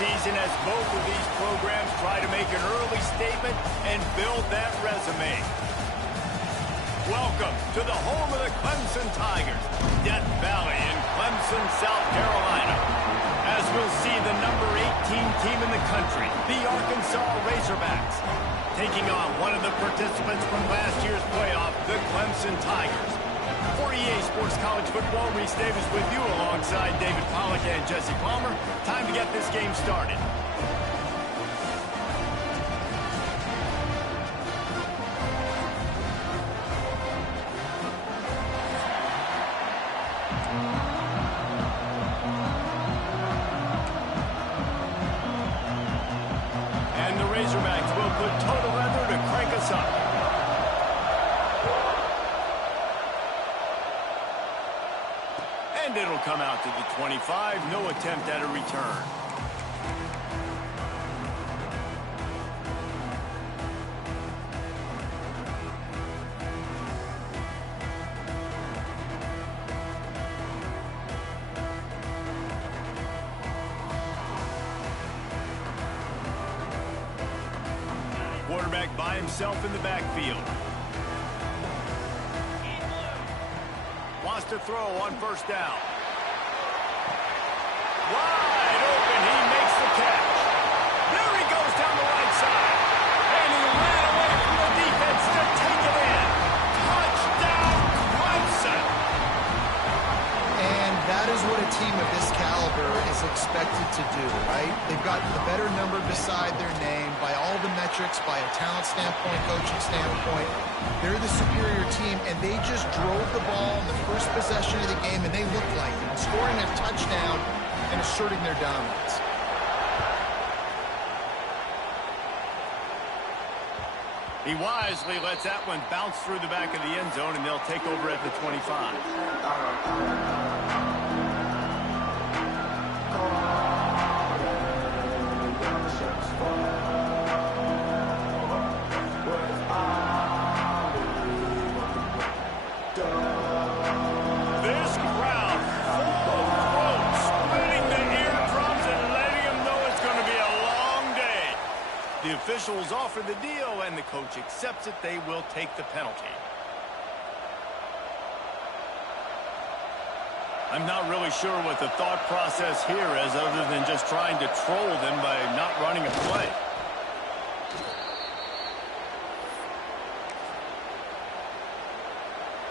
season as both of these programs try to make an early statement and build that resume. Welcome to the home of the Clemson Tigers, Death Valley in Clemson, South Carolina. As we'll see the number 18 team in the country, the Arkansas Razorbacks, taking on one of the participants from last year's playoff, the Clemson Tigers. For EA Sports College Football, Reese Davis with you alongside David Pollack and Jesse Palmer. Time to get this game started. And the Razorbacks will put total leather to crank us up. And it'll come out to the 25. No attempt at a return. Quarterback by himself in the backfield. Wants to throw on first down. Wide open, he makes the catch. There he goes down the right side. And he ran away from the defense to take it in. Touchdown, Clemson. And that is what a team of this caliber is expected to do, right? They've got the better number beside their name by all the metrics, by a talent standpoint, coaching standpoint. They're the superior team, and they just drove the ball in the first possession of the game, and they looked like it, scoring a touchdown and asserting their dominance. He wisely lets that one bounce through the back of the end zone, and they'll take over at the 25. The officials offer the deal, and the coach accepts it. They will take the penalty. I'm not really sure what the thought process here is other than just trying to troll them by not running a play.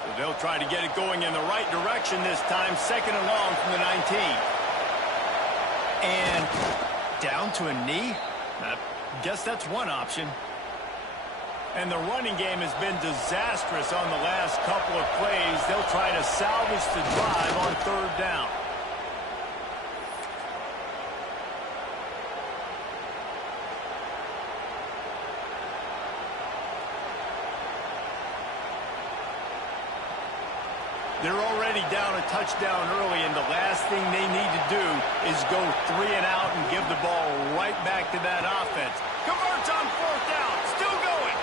So they'll try to get it going in the right direction this time. Second and long from the 19. And down to a knee. Guess that's one option. And the running game has been disastrous on the last couple of plays. They'll try to salvage the drive on third down. They're already down a touchdown early, and the last thing they need to do is go 3 and out and give the ball right back to that offense. Converts on fourth down, still going,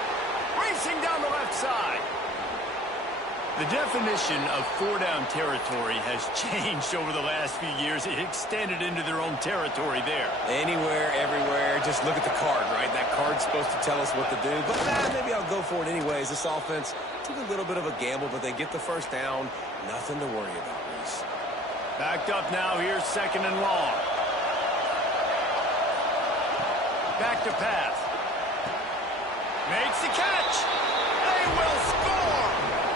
racing down the left side. The definition of 4-down territory has changed over the last few years. It extended into their own territory there. Anywhere, everywhere, just look at the card, right? That card's supposed to tell us what to do, but maybe I'll go for it anyways. This offense took a little bit of a gamble, but they get the first down. Nothing to worry about, Reese. Backed up now, here's second and long. Back to pass. Makes the catch. They will score.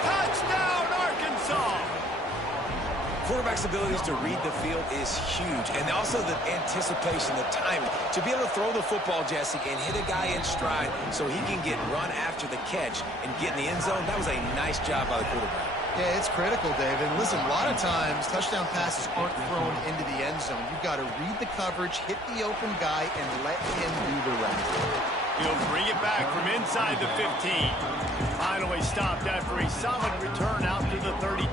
Touchdown, Arkansas. Quarterback's abilities to read the field is huge, and also the anticipation, the timing. To be able to throw the football, Jesse, and hit a guy in stride so he can get run after the catch and get in the end zone, that was a nice job by the quarterback. Yeah, it's critical, David. And listen, a lot of times touchdown passes aren't thrown into the end zone. You've got to read the coverage, hit the open guy, and let him do the rest. He'll bring it back from inside the 15. Finally stopped after a solid return out to the 32.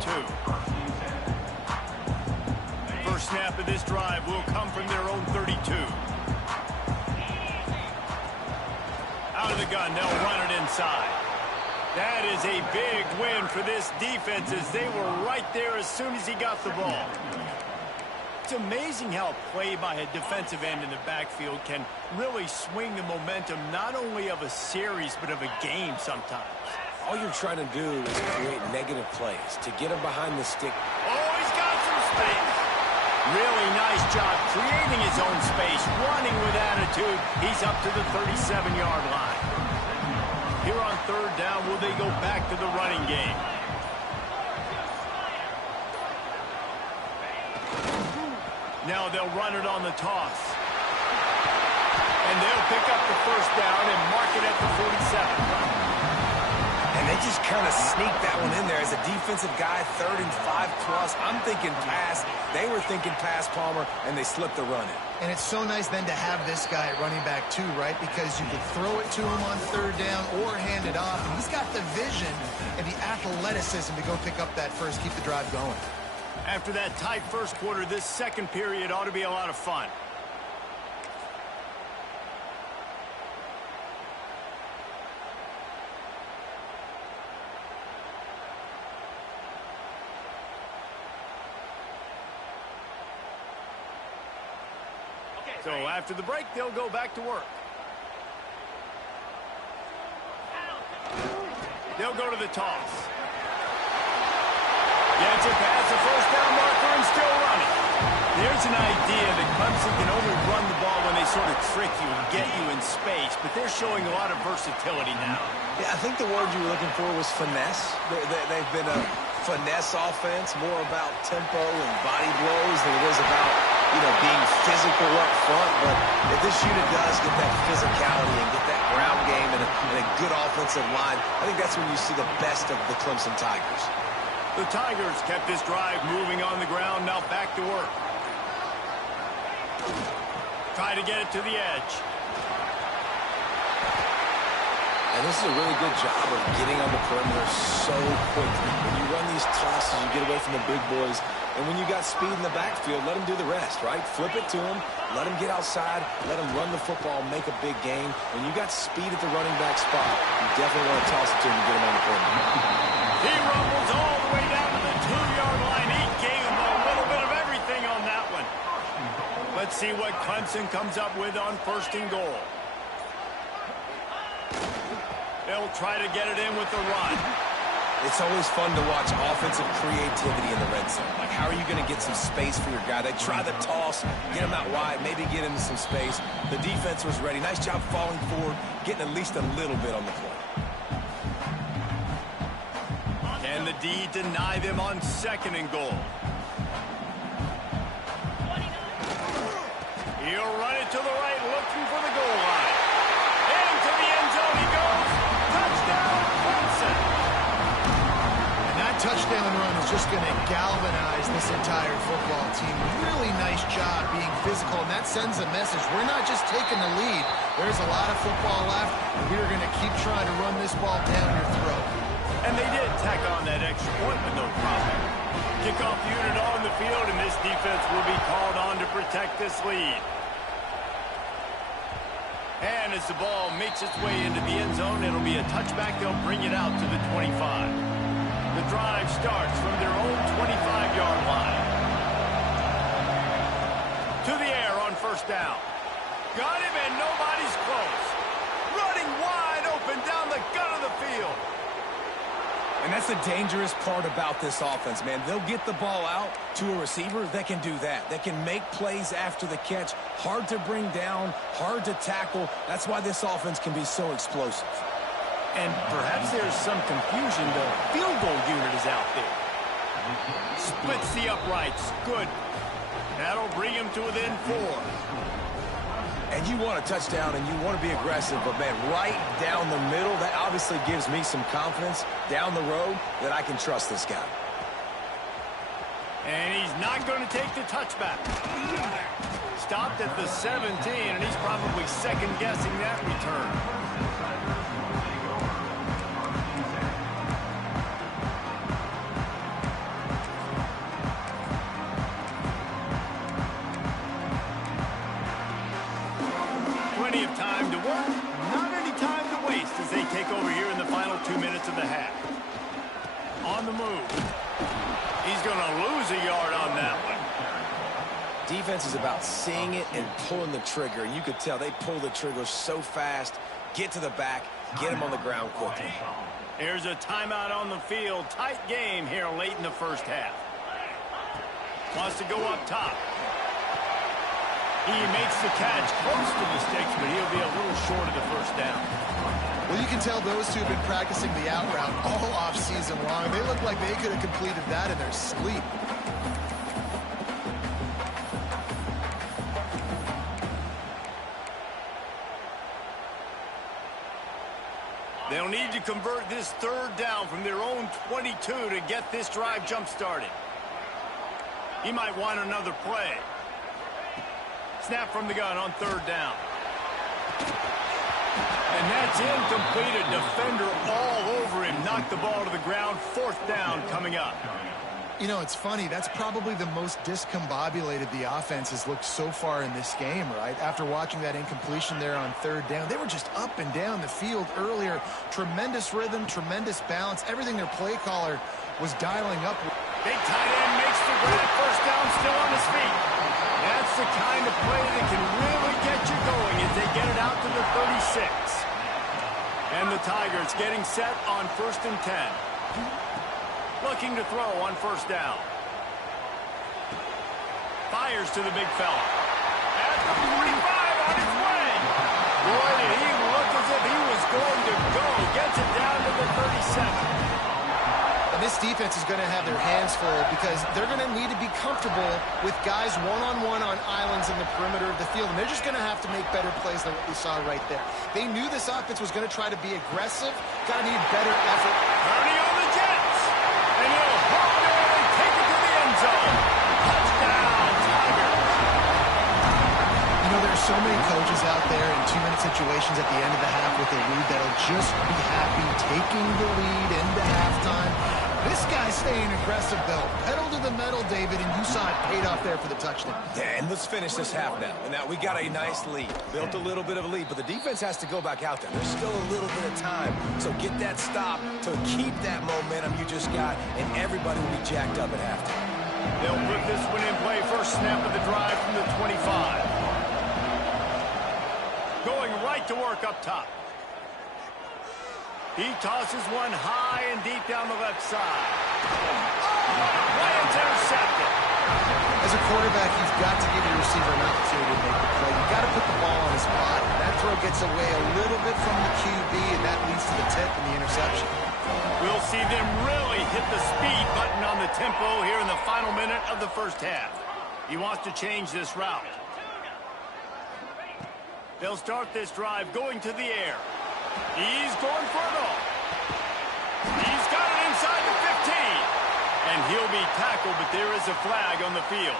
First snap of this drive will come from their own 32. Out of the gun, they'll run it inside. That is a big win for this defense as they were right there as soon as he got the ball. It's amazing how play by a defensive end in the backfield can really swing the momentum not only of a series but of a game sometimes. All you're trying to do is create negative plays to get him behind the stick. Oh, he's got some space. Really nice job creating his own space, running with attitude. He's up to the 37-yard line. Here on third down, will they go back to the running game? Now they'll run it on the toss. And they'll pick up the first down and mark it at the 47. And they just kind of sneaked that one in there as a defensive guy, 3rd and 5+. I'm thinking pass. They were thinking pass, Palmer, and they slipped the run in. And it's so nice then to have this guy at running back too, right? Because you can throw it to him on third down or hand it off. And he's got the vision and the athleticism to go pick up that first, keep the drive going. After that tight first quarter, this second period ought to be a lot of fun. So after the break, they'll go back to work. They'll go to the toss. Gets it past the first down marker and still running. There's an idea that Clemson can only run the ball when they sort of trick you and get you in space, but they're showing a lot of versatility now. Yeah, I think the word you were looking for was finesse. They've been a finesse offense, more about tempo and body blows than it is about, being physical up front. But if this unit does get that physicality and get that ground game and a good offensive line, I think that's when you see the best of the Clemson Tigers. The Tigers kept this drive moving on the ground, now back to work. Try to get it to the edge. And this is a really good job of getting on the perimeter so quickly. When you run these tosses, you get away from the big boys. And when you got speed in the backfield, let them do the rest, right? Flip it to them, let them get outside, let them run the football, make a big game. When you got speed at the running back spot, you definitely want to toss it to him and get him on the perimeter. He rumbles all the way down to the 2-yard line. He gave him a little bit of everything on that one. Let's see what Clemson comes up with on 1st and goal. They'll try to get it in with the run. It's always fun to watch offensive creativity in the red zone. Like, how are you going to get some space for your guy? They try the toss, get him out wide, maybe get into some space. The defense was ready. Nice job falling forward, getting at least a little bit on the play. Can the D deny them on 2nd and goal? He'll run it to the right, looking for the goal line. Into the end zone he goes. Touchdown, Clemson. And that touchdown run is just going to galvanize this entire football team. Really nice job being physical, and that sends a message. We're not just taking the lead. There's a lot of football left, and we're going to keep trying to run this ball down your throat. And they did tack on that extra point with no problem. Kickoff unit on the field, and this defense will be called on to protect this lead. And as the ball makes its way into the end zone, it'll be a touchback. They'll bring it out to the 25. The drive starts from their own 25-yard line. To the air on 1st down. Got him, and nobody's close. Running wide open down the gut of the field. And that's the dangerous part about this offense, man. They'll get the ball out to a receiver. They can do that. They can make plays after the catch. Hard to bring down, hard to tackle. That's why this offense can be so explosive. And perhaps there's some confusion. The field goal unit is out there. Splits the uprights. Good. That'll bring him to within 4. And you want a touchdown and you want to be aggressive, but, man, right down the middle, that obviously gives me some confidence down the road that I can trust this guy. And he's not going to take the touchback. Stopped at the 17, and he's probably second-guessing that return. Plenty of time to work, not any time to waste as they take over here in the final 2 minutes of the half. On the move. He's going to lose a yard on that one. defense is about seeing it and pulling the trigger. And you could tell they pull the trigger so fast, get to the back, get him on the ground quickly. Here's a timeout on the field. Tight game here late in the first half. Wants to go up top. He makes the catch close to the sticks, but he'll be a little short of the first down. Well, you can tell those two have been practicing the out route all off-season long. They look like they could have completed that in their sleep. They'll need to convert this third down from their own 22 to get this drive jump-started. He might want another play. Snap from the gun on third down. And that's incomplete. A defender all over him. Knocked the ball to the ground. Fourth down coming up. You know, it's funny. That's probably the most discombobulated the offense has looked so far in this game, right? After watching that incompletion there on third down, they were just up and down the field earlier. Tremendous rhythm, tremendous balance. Everything their play caller was dialing up. Big tight end makes the grab. First down, still on his feet. That's the kind of play that can really get you going as they get it out to the 36. And the Tigers getting set on 1st and 10. Looking to throw on first down. Fires to the big fella. At the 45 on his way. Boy, did he look as if he was going to go. Gets it down to the 37. And this defense is going to have their hands full because they're going to need to be comfortable with guys one-on-one on islands in the perimeter of the field. And they're just going to have to make better plays than what we saw right there. They knew this offense was going to try to be aggressive. Got to need better effort. Purdy on the Jets. And he'll hold it and take it to the end zone. Touchdown, Tigers. You know, there are so many coaches out there in two-minute situations at the end of the half with a lead that'll just be happy taking the lead into halftime. This guy's staying aggressive, though. Pedal to the metal, David, and you saw it paid off there for the touchdown. Yeah, and let's finish this half now. And now we got a nice lead. Built a little bit of a lead, but the defense has to go back out there. There's still a little bit of time. So get that stop to keep that momentum you just got, and everybody will be jacked up at halftime. They'll put this one in play. First snap of the drive from the 25. Going right to work up top. He tosses one high and deep down the left side. Ryan's intercepted. As a quarterback, you've got to give your receiver an opportunity to make the play. You've got to put the ball on his body. That throw gets away a little bit from the QB, and that leads to the tip and the interception. We'll see them really hit the speed button on the tempo here in the final minute of the first half. He wants to change this route. They'll start this drive going to the air. He's going for it all. He's got it inside the 15. And he'll be tackled, but there is a flag on the field.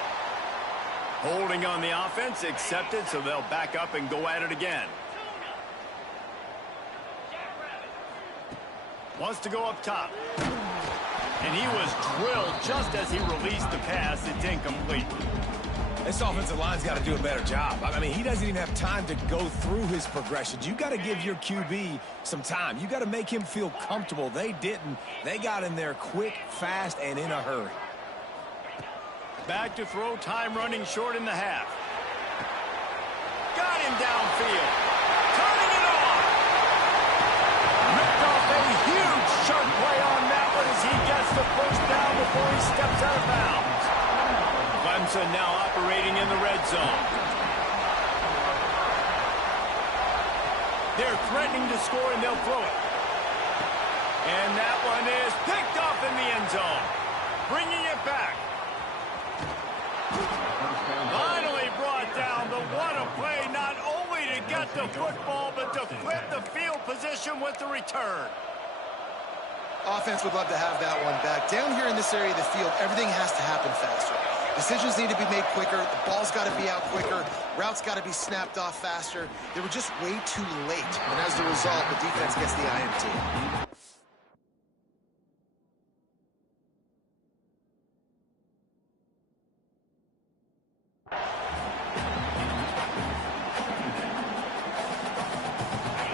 Holding on the offense, accepted, so they'll back up and go at it again. Wants to go up top. And he was drilled just as he released the pass. It's incomplete. This offensive line's got to do a better job. I mean, he doesn't even have time to go through his progressions. You got to give your QB some time. You got to make him feel comfortable. They didn't. They got in there quick, fast, and in a hurry. Back to throw, time running short in the half. Got him downfield. Turning it on. Ripped off a huge sharp play on that one as he gets the first down before he steps out of bounds. Clemson now operating in the red zone. They're threatening to score, and they'll throw it. And that one is picked off in the end zone. Bringing it back. Finally brought down, but what a play, not only to get the football, but to flip the field position with the return. Offense would love to have that one back. Down here in this area of the field, everything has to happen faster. Decisions need to be made quicker. The ball's got to be out quicker. Routes got to be snapped off faster. They were just way too late. And as a result, the defense gets the INT.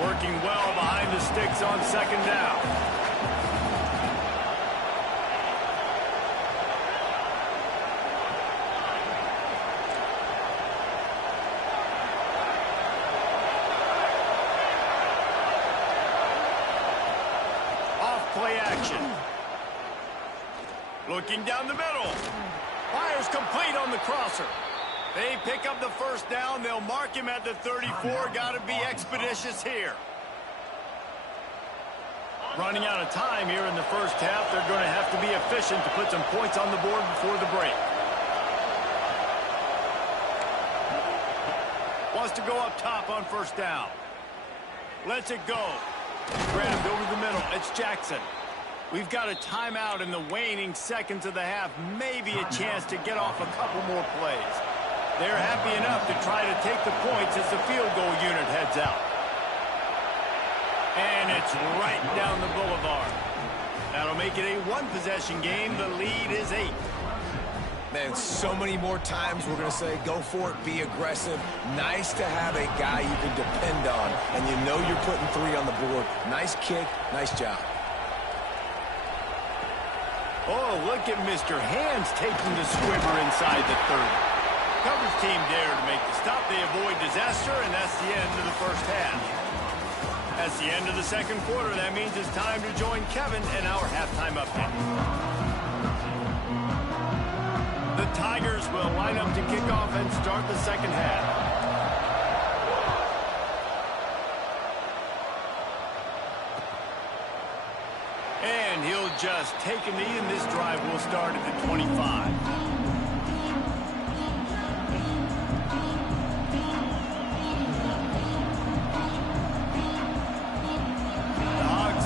Working well behind the sticks on second down. play action. Looking down the middle. Fires complete on the crosser. They pick up the first down. They'll mark him at the 34. Got to be expeditious here. Running out of time here in the first half. They're going to have to be efficient to put some points on the board before the break. Wants to go up top on first down. Lets it go. Grabbed over the middle. It's Jackson. We've got a timeout in the waning seconds of the half. Maybe a chance to get off a couple more plays. They're happy enough to try to take the points as the field goal unit heads out. And it's right down the boulevard. That'll make it a one-possession game. The lead is 8. Man, so many more times we're going to say, go for it, be aggressive. Nice to have a guy you can depend on, and you know you're putting 3 on the board. Nice kick, nice job. Oh, look at Mr. Hands taking the squibber inside the 30. Coverage team there to make the stop. They avoid disaster, and that's the end of the first half. That's the end of the second quarter. That means it's time to join Kevin in our halftime update. The Tigers will line up to kick off and start the second half. And he'll just take a knee, and this drive will start at the 25.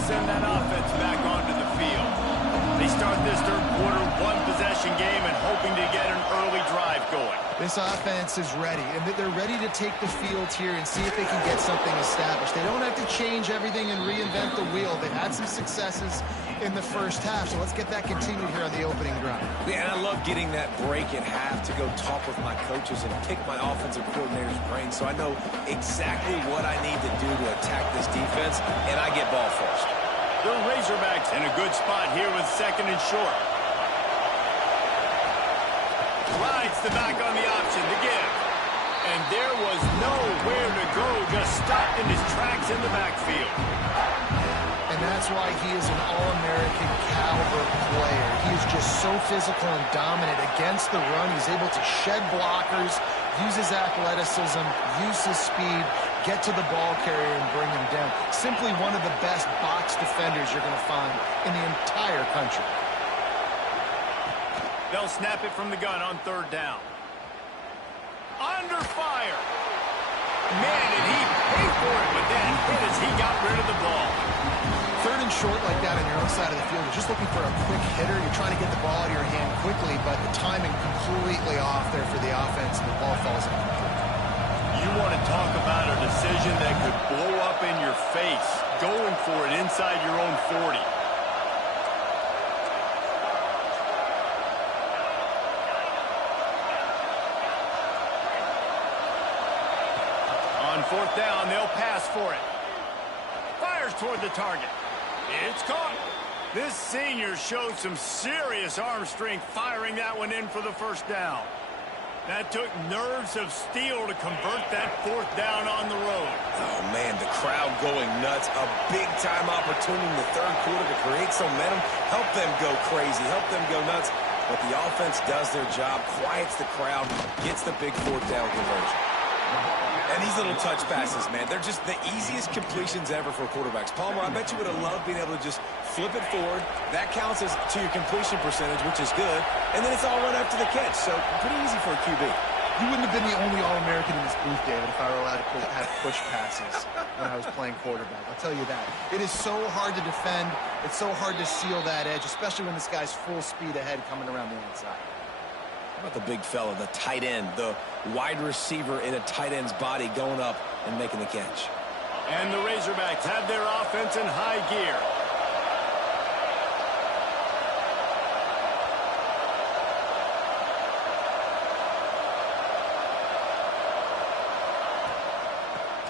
Send that offense back onto the field. They start this third quarter one-possession game and hoping to get an early drive going. This offense is ready, and they're ready to take the field here and see if they can get something established. They don't have to change everything and reinvent the wheel. They've had some successes in the first half, so let's get that continued here on the opening drive. Yeah, and I love getting that break at half to go talk with my coaches and pick my offensive coordinator's brain so I know exactly what I need to do to attack this defense, and I get ball first. The Razorbacks in a good spot here with second and short. Rides the back on the option to give. And there was nowhere to go, just stopped in his tracks in the backfield. And that's why he is an All-American caliber player. He is just so physical and dominant against the run. He's able to shed blockers, use his athleticism, use his speed, get to the ball carrier and bring him down. Simply one of the best box defenders you're going to find in the entire country. They'll snap it from the gun on third down. Under fire. Man, did he pay for it with that hit as he got rid of the ball. Third and short like that on your own side of the field, you're just looking for a quick hitter. You're trying to get the ball out of your hand quickly, but the timing completely off there for the offense, and the ball falls incomplete. You want to talk about a decision that could blow up in your face, going for it inside your own 40. On fourth down, they'll pass for it. Fires toward the target. It's caught. This senior showed some serious arm strength firing that one in for the first down. That took nerves of steel to convert that fourth down on the road. Oh, man, the crowd going nuts. A big-time opportunity in the third quarter to create some momentum, help them go crazy, help them go nuts. But the offense does their job, quiets the crowd, gets the big fourth down conversion. And these little touch passes, man, they're just the easiest completions ever for quarterbacks. Palmer, I bet you would have loved being able to just flip it forward. That counts as to your completion percentage, which is good. And then it's all run after the catch, so pretty easy for a QB. You wouldn't have been the only All-American in this booth, David, if I were allowed to have push passes when I was playing quarterback. I'll tell you that. It is so hard to defend. It's so hard to seal that edge, especially when this guy's full speed ahead coming around the outside. How about the big fella, the tight end, the wide receiver in a tight end's body going up and making the catch? And the Razorbacks have their offense in high gear.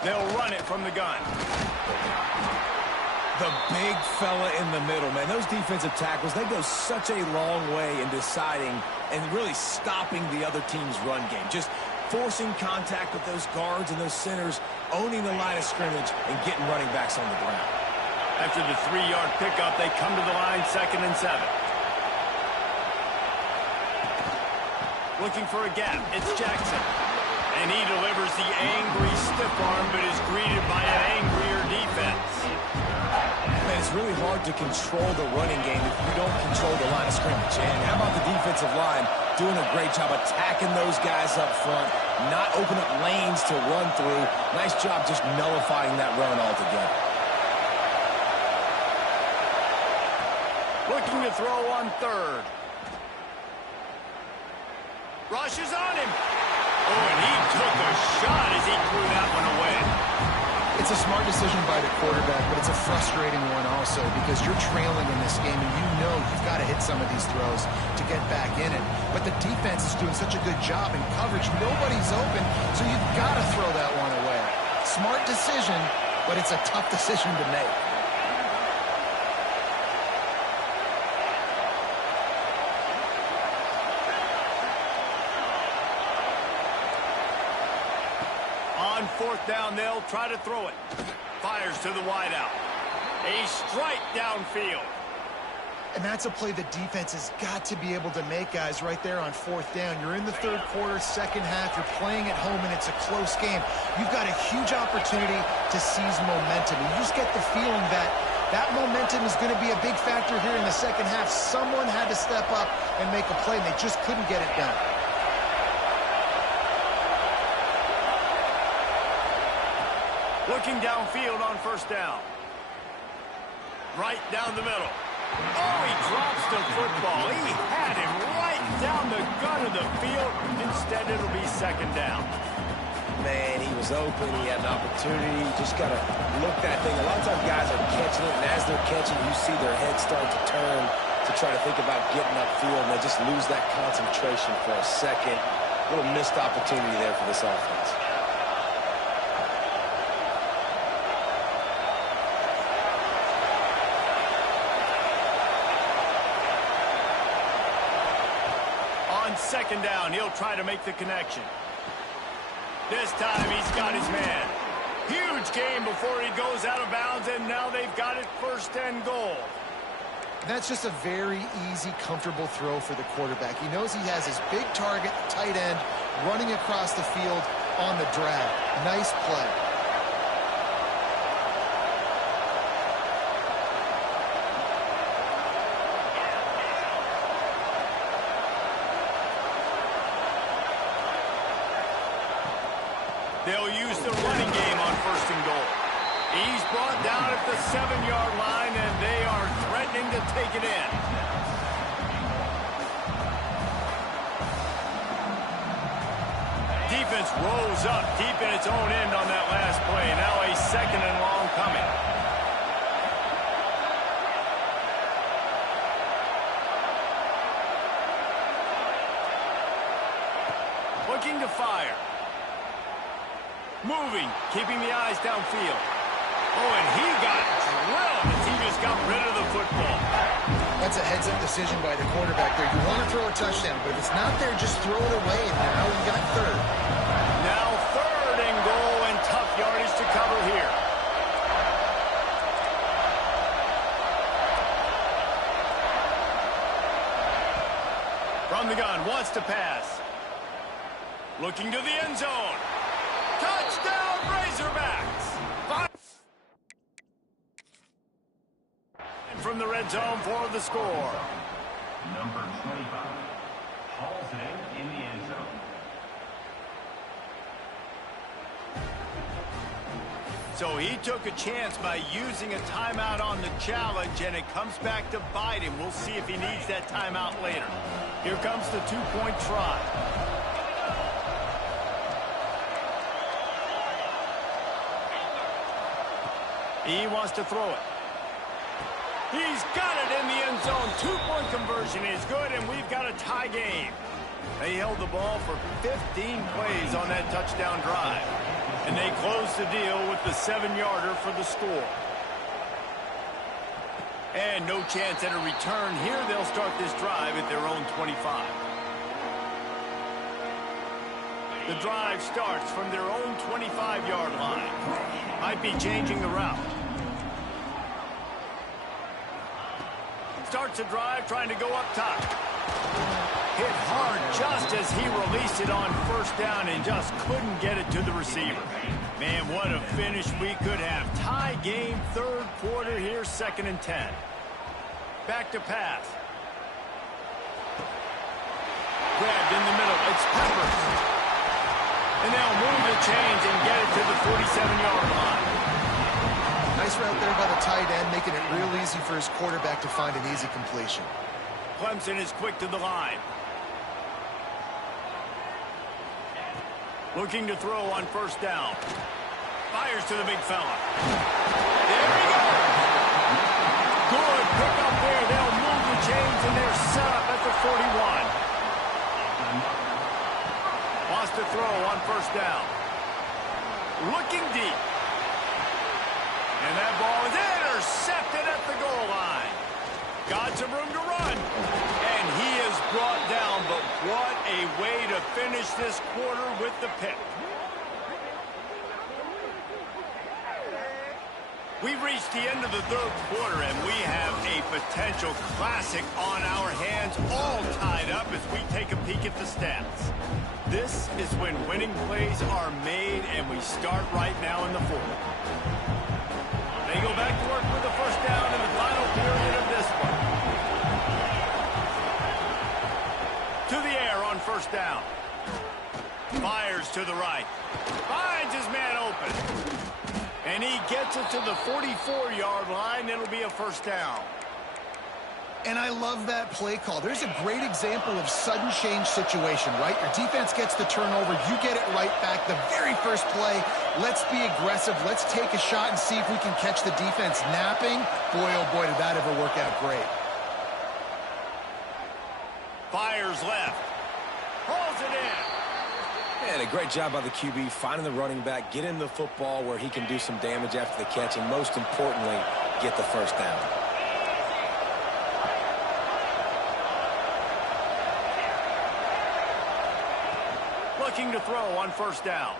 They'll run it from the gun. The big fella in the middle, man. Those defensive tackles, they go such a long way in deciding and really stopping the other team's run game. Just forcing contact with those guards and those centers, owning the line of scrimmage, and getting running backs on the ground. After the 3-yard pickup, they come to the line 2nd and 7. Looking for a gap. It's Jackson. And he delivers the angry stiff arm, but is greeted by an angrier defense. Man, it's really hard to control the running game if you don't control the line of scrimmage. And how about the defensive line doing a great job attacking those guys up front, not open up lanes to run through. Nice job just nullifying that run altogether. Looking to throw on 3rd. Rushes on him. Oh, and he took a shot as he threw that one away. It's a smart decision by the quarterback, but it's a frustrating one also because you're trailing in this game and you know you've got to hit some of these throws to get back in it. But the defense is doing such a good job in coverage. Nobody's open, so you've got to throw that one away. Smart decision, but it's a tough decision to make. On 4th down, they'll try to throw it. Fires to the wideout. A strike downfield. And that's a play the defense has got to be able to make, guys, right there on 4th down. You're in the 3rd quarter, 2nd half. You're playing at home, and it's a close game. You've got a huge opportunity to seize momentum. You just get the feeling that that momentum is going to be a big factor here in the 2nd half. Someone had to step up and make a play, and they just couldn't get it done. Looking downfield on 1st down. Right down the middle. Oh, he drops the football. He had him right down the gun of the field. Instead, it'll be 2nd down. Man, he was open. He had an opportunity. Just got to look that thing. A lot of times guys are catching it, and as they're catching, you see their head start to turn to try to think about getting upfield, and they just lose that concentration for a second. A little missed opportunity there for this offense. On 2nd down, he'll try to make the connection. This time he's got his man. Huge game before he goes out of bounds, and now they've got it 1st and goal. That's just a very easy, comfortable throw for the quarterback. He knows he has his big target, tight end, running across the field on the drag. Nice play. They'll use the running game on 1st and goal. He's brought down at the 7-yard line, and they are threatening to take it in. Defense rose up deep in its own end on that last play. Now a 2nd and long coming. Looking to fire. Moving, keeping the eyes downfield. Oh, and he got drilled as he just got rid of the football. That's a heads-up decision by the quarterback there. You want to throw a touchdown, but if it's not there, just throw it away. And now we got 3rd. Now 3rd and goal, and tough yardage to cover here. From the gun, wants to pass. Looking to the end zone. Touchdown, Razorbacks! From the red zone for the score. Number 25 hauls it in the end zone. So he took a chance by using a timeout on the challenge, and it comes back to bite him. We'll see if he needs that timeout later. Here comes the 2-point try. He wants to throw it. He's got it in the end zone. 2-point conversion is good, and we've got a tie game. They held the ball for 15 plays on that touchdown drive, and they closed the deal with the 7-yarder for the score. And no chance at a return here. They'll start this drive at their own 25. The drive starts from their own 25-yard line. Might be changing the route. starts a drive trying to go up top. Hit hard just as he released it on first down and just couldn't get it to the receiver. Man, what a finish we could have. Tie game, third quarter here, 2nd and 10. Back to pass. Grabbed in the middle. It's Peppers. And they'll move the chains and get it to the 47-yard line. Nice route there by the tight end, making it real easy for his quarterback to find an easy completion. Clemson is quick to the line. Looking to throw on first down. Fires to the big fella. There he goes. Good pick up there. They'll move the chains, and they're set up at the 41. Wants to throw on first down. Looking deep. And that ball is intercepted at the goal line. Got some room to run. And he is brought down, but what a way to finish this quarter with the pick. We've reached the end of the third quarter, and we have a potential classic on our hands, all tied up as we take a peek at the stats. This is when winning plays are made, and we start right now in the fourth. They go back to work with the first down in the final period of this one. To the air on first down. Fires to the right. Finds his man open. And he gets it to the 44-yard line. It'll be a first down. And I love that play call. There's a great example of sudden change situation, right? Your defense gets the turnover. You get it right back. The very first play, let's be aggressive. Let's take a shot and see if we can catch the defense napping. Boy, oh boy, did that ever work out great. Fires left. Pulls it in. And a great job by the QB finding the running back, getting the football where he can do some damage after the catch, and most importantly, get the first down. Looking to throw on first down.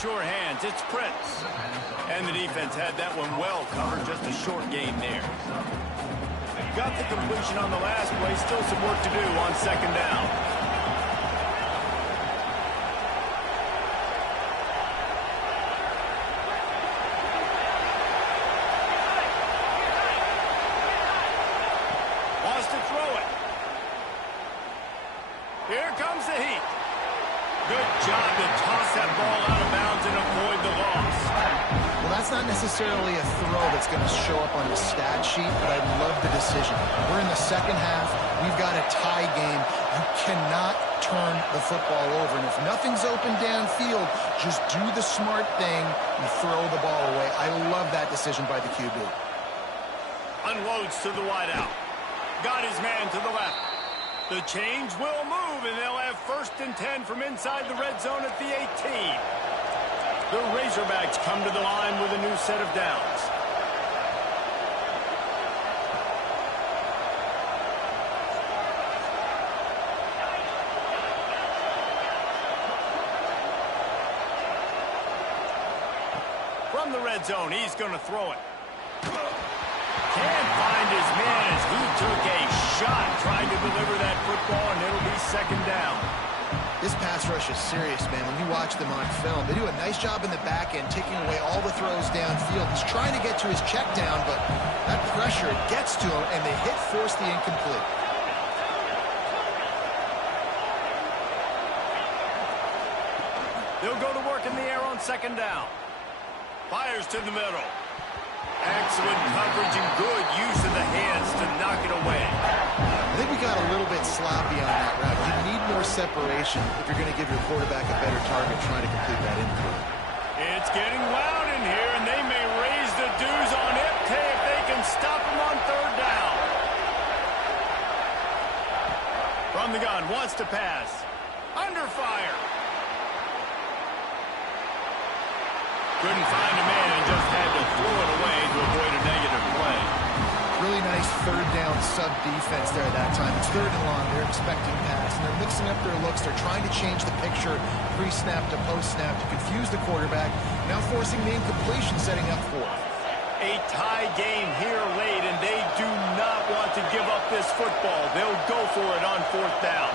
Sure hands, it's Prince. And the defense had that one well covered, just a short gain there. Got the completion on the last play, still some work to do on second down. Wants to throw it. Here comes the heat. Good job to toss that ball out of bounds and avoid the loss. Well, that's not necessarily a throw that's going to show up on the stat sheet, but I love the decision. We're in the second half. We've got a tie game. You cannot turn the football over. And if nothing's open downfield, just do the smart thing and throw the ball away. I love that decision by the QB. Unloads to the wideout. Got his man to the left. The change will move, and they'll have 1st and 10 from inside the red zone at the 18. The Razorbacks come to the line with a new set of downs. From the red zone, he's going to throw it. Can't find his man as he took a shot trying to deliver that football, and it'll be second down. This pass rush is serious, man. When you watch them on film, they do a nice job in the back end, taking away all the throws downfield. He's trying to get to his check down, but that pressure gets to him, and they force the incomplete. They'll go to work in the air on second down. Fires to the middle. Excellent coverage and good use of the hands to knock it away. I think we got a little bit sloppy on that route. You need more separation if you're going to give your quarterback a better target trying to complete that input. It's getting loud in here, and they may raise the dues on Ipte if they can stop him on third down. From the gun, wants to pass. Under fire. Couldn't find a man and just had to throw it away to avoid a negative play. Really nice third down sub defense there at that time. It's 3rd and long. They're expecting pass, and they're mixing up their looks. They're trying to change the picture pre-snap to post-snap to confuse the quarterback, now forcing the incompletion, setting up 4th. A tie game here late, and they do not want to give up this football. They'll go for it on 4th down.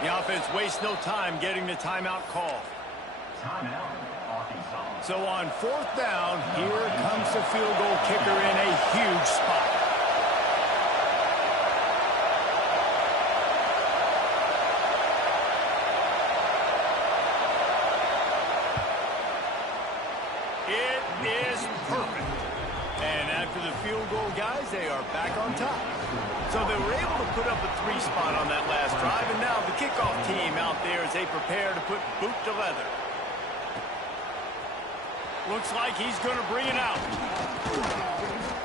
The offense wastes no time getting the timeout call. Timeout, Arkansas. So on 4th down, here comes the field goal kicker in a huge spot. It is perfect. And after the field goal, guys, they are back on top. So they were able to put up a 3 spot on that last drive, and now the kickoff team out there as they prepare to put boot to leather. Looks like he's going to bring it out.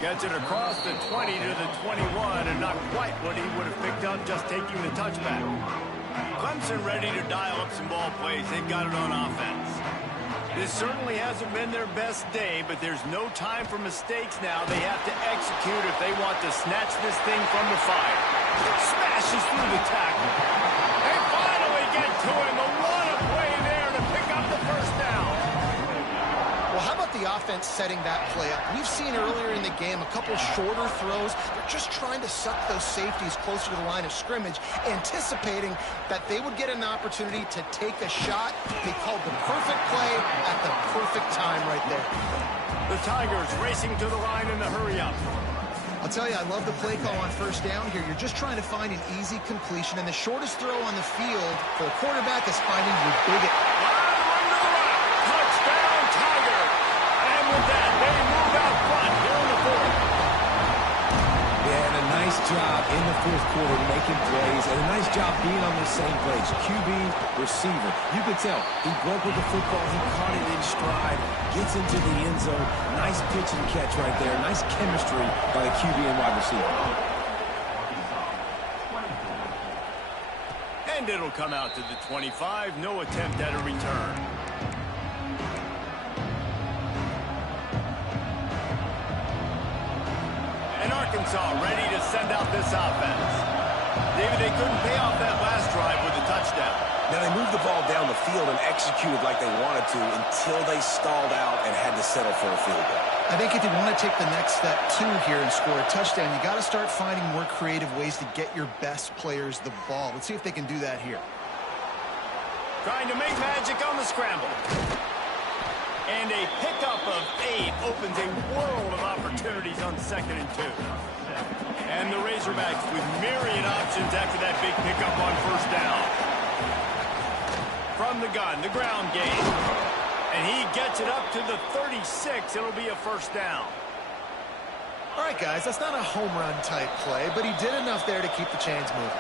Gets it across the 20 to the 21, and not quite what he would have picked up just taking the touchback. Clemson ready to dial up some ball plays. They've got it on offense. This certainly hasn't been their best day, but there's no time for mistakes now. They have to execute if they want to snatch this thing from the fire. Smashes through the tackle. They finally get to him. What a play there to pick up the 1st down. Well, how about the offense setting that play up? We've seen earlier in the game a couple shorter throws. They're just trying to suck those safeties closer to the line of scrimmage, anticipating that they would get an opportunity to take a shot. They called the perfect play at the perfect time right there. The Tigers racing to the line in the hurry-up. I'll tell you, I love the play call on 1st down here. You're just trying to find an easy completion, and the shortest throw on the field for a quarterback is finding your biggest. Touchdown, Tigers! And with that, they move out front here in the 4th. Yeah, and a nice job in the 4th quarter making plays, and a nice job being on the same plays. QB, receiver. You could tell he broke with the football. He caught it in stride, gets into the end zone. Nice pitch and catch right there. Nice chemistry by the QB and wide receiver. And it'll come out to the 25. No attempt at a return. And Arkansas ready to send out this offense. David, they couldn't pay off that last drive with a touchdown. Now, they moved the ball down the field and executed like they wanted to until they stalled out and had to settle for a field goal. I think if you want to take the next step, too, here and score a touchdown, you got to start finding more creative ways to get your best players the ball. Let's see if they can do that here. Trying to make magic on the scramble. And a pickup of 8 opens a world of opportunities on 2nd and 2. And the Razorbacks with myriad options after that big pickup on 1st down. From the gun, the ground game. And he gets it up to the 36. It'll be a 1st down. All right, guys, that's not a home run type play, but he did enough there to keep the chains moving.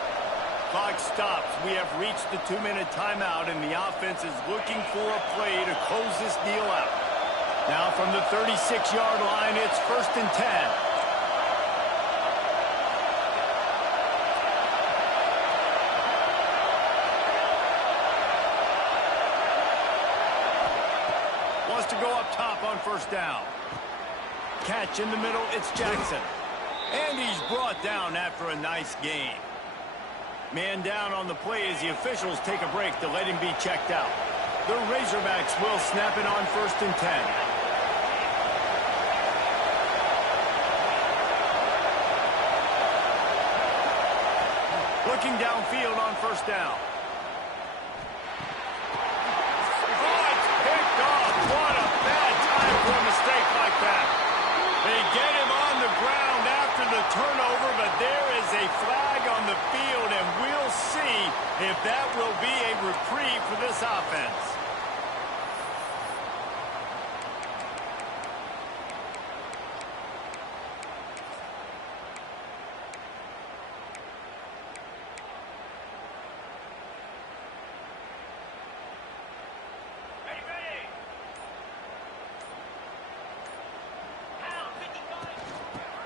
Clock stops. We have reached the 2-minute timeout, and the offense is looking for a play to close this deal out. Now from the 36-yard line, it's 1st and 10. Wants to go up top on 1st down. Catch in the middle, it's Jackson. And he's brought down after a nice gain. Man down on the play as the officials take a break to let him be checked out. The Razorbacks will snap it on 1st and 10. Looking downfield on 1st down. Oh, it's picked off. What a bad time for a mistake like that. They get him on the ground after the turnover, but there is a flag on the field, and we'll see if that will be a reprieve for this offense.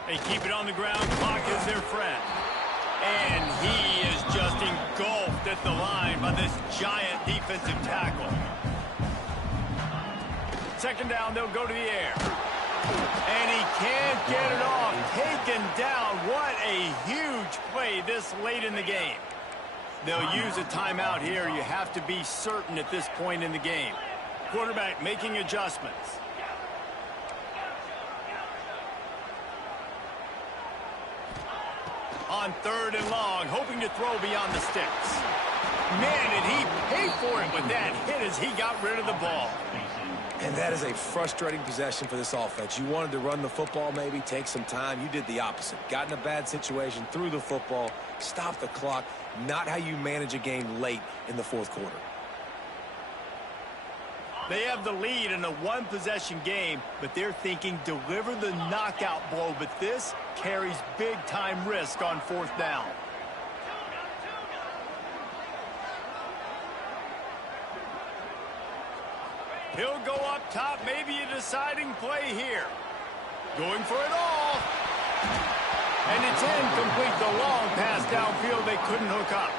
They keep it on the ground. Clock is their friend. And he is just engulfed at the line by this giant defensive tackle. 2nd down, they'll go to the air. And he can't get it off. Taken down. What a huge play this late in the game. They'll use a timeout here. You have to be certain at this point in the game. Quarterback making adjustments. On 3rd and long, hoping to throw beyond the sticks. Man, did he pay for it with that hit as he got rid of the ball. And that is a frustrating possession for this offense. You wanted to run the football, maybe take some time. You did the opposite. Got in a bad situation, threw the football, stopped the clock. Not how you manage a game late in the 4th quarter. They have the lead in a one-possession game, but they're thinking deliver the knockout blow. But this carries big-time risk on 4th down. He'll go up top, maybe a deciding play here. Going for it all. And it's incomplete. The long pass downfield, they couldn't hook up.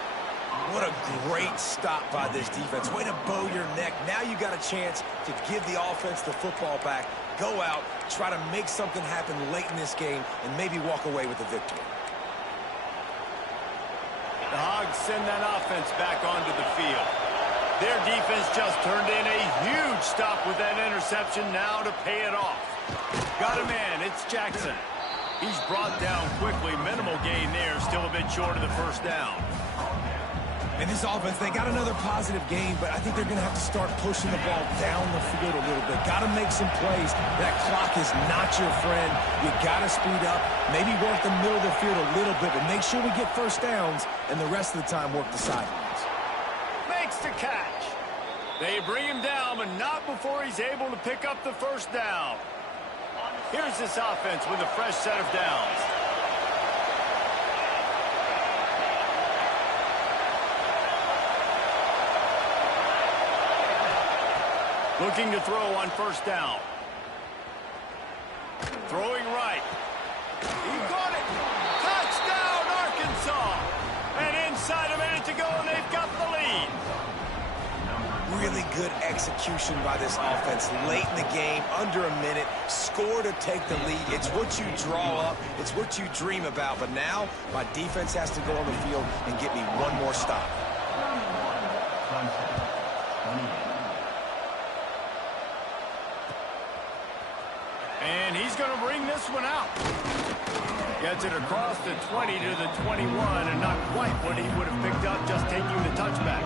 What a great stop by this defense. Way to bow your neck. Now you got a chance to give the offense the football back, go out, try to make something happen late in this game, and maybe walk away with a victory. The Hogs send that offense back onto the field. Their defense just turned in a huge stop with that interception now to pay it off. Got a man, it's Jackson. He's brought down quickly. Minimal gain there, still a bit short of the 1st down. And this offense, they got another positive game, but I think they're going to have to start pushing the ball down the field a little bit. Got to make some plays. That clock is not your friend. You got to speed up, maybe work the middle of the field a little bit, but make sure we get 1st downs, and the rest of the time work the sidelines. Makes the catch. They bring him down, but not before he's able to pick up the 1st down. Here's this offense with a fresh set of downs. Looking to throw on 1st down. Throwing right. He got it. Touchdown, Arkansas. And inside a minute to go, and they've got the lead. Really good execution by this offense late in the game, under a minute, score to take the lead. It's what you draw up, it's what you dream about, but now my defense has to go on the field and get me one more stop. And he's going to bring this one out. Gets it across the 20 to the 21, and not quite what he would have picked up just taking the touchback.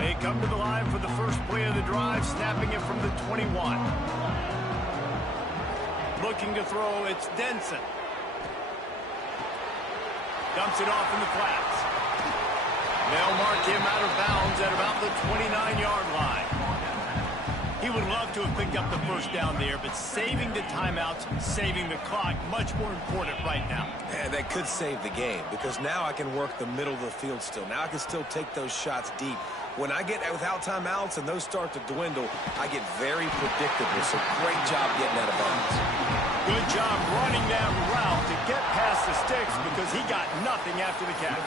They come to the line for the first play of the drive, snapping it from the 21. Looking to throw, it's Denson. Dumps it off in the flats. They'll mark him out of bounds at about the 29-yard line. He would love to have picked up the 1st down there, but saving the timeouts, saving the clock, much more important right now. And that could save the game, because now I can work the middle of the field still. Now I can still take those shots deep. When I get without timeouts and those start to dwindle, I get very predictable. So great job getting out of bounds. Good job running that route to get past the sticks because he got nothing after the catch.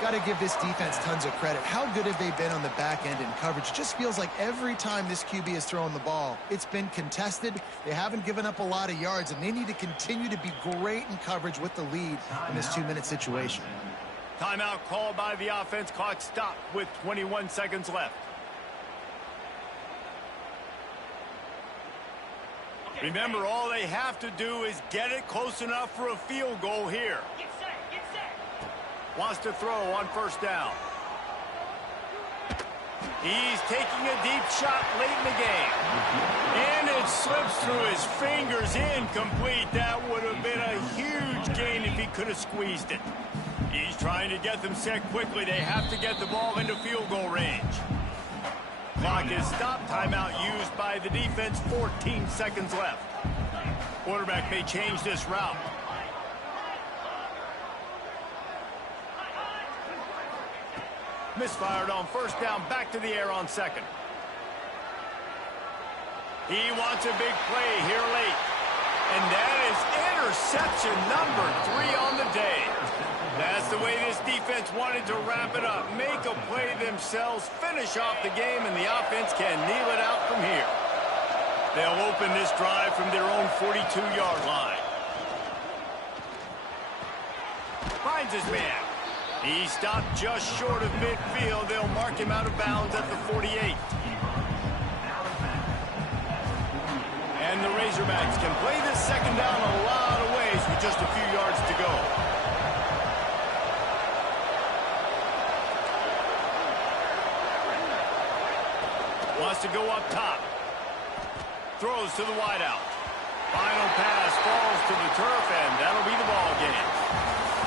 Got to give this defense tons of credit. How good have they been on the back end in coverage? It just feels like every time this QB has thrown the ball, it's been contested. They haven't given up a lot of yards, and they need to continue to be great in coverage with the lead in this 2-minute situation. Timeout called by the offense. Clock stopped with 21 seconds left. Remember, all they have to do is get it close enough for a field goal here. Get set. Wants to throw on 1st down. He's taking a deep shot late in the game. And it slips through his fingers, incomplete. That would have been a huge gain if he could have squeezed it. He's trying to get them set quickly. They have to get the ball into field goal range. Clock is stopped. Timeout used by the defense. 14 seconds left. Quarterback may change this route. Misfired on 1st down. Back to the air on 2nd. He wants a big play here late. And that is interception number 3 on the day. That's the way this defense wanted to wrap it up. Make a play themselves, finish off the game, and the offense can kneel it out from here. They'll open this drive from their own 42-yard line. Finds his man. He stopped just short of midfield. They'll mark him out of bounds at the 48. And the Razorbacks can play this second down a lot of ways with just a few yards to go. Wants to go up top. Throws to the wideout. Final pass falls to the turf, and that'll be the ball game.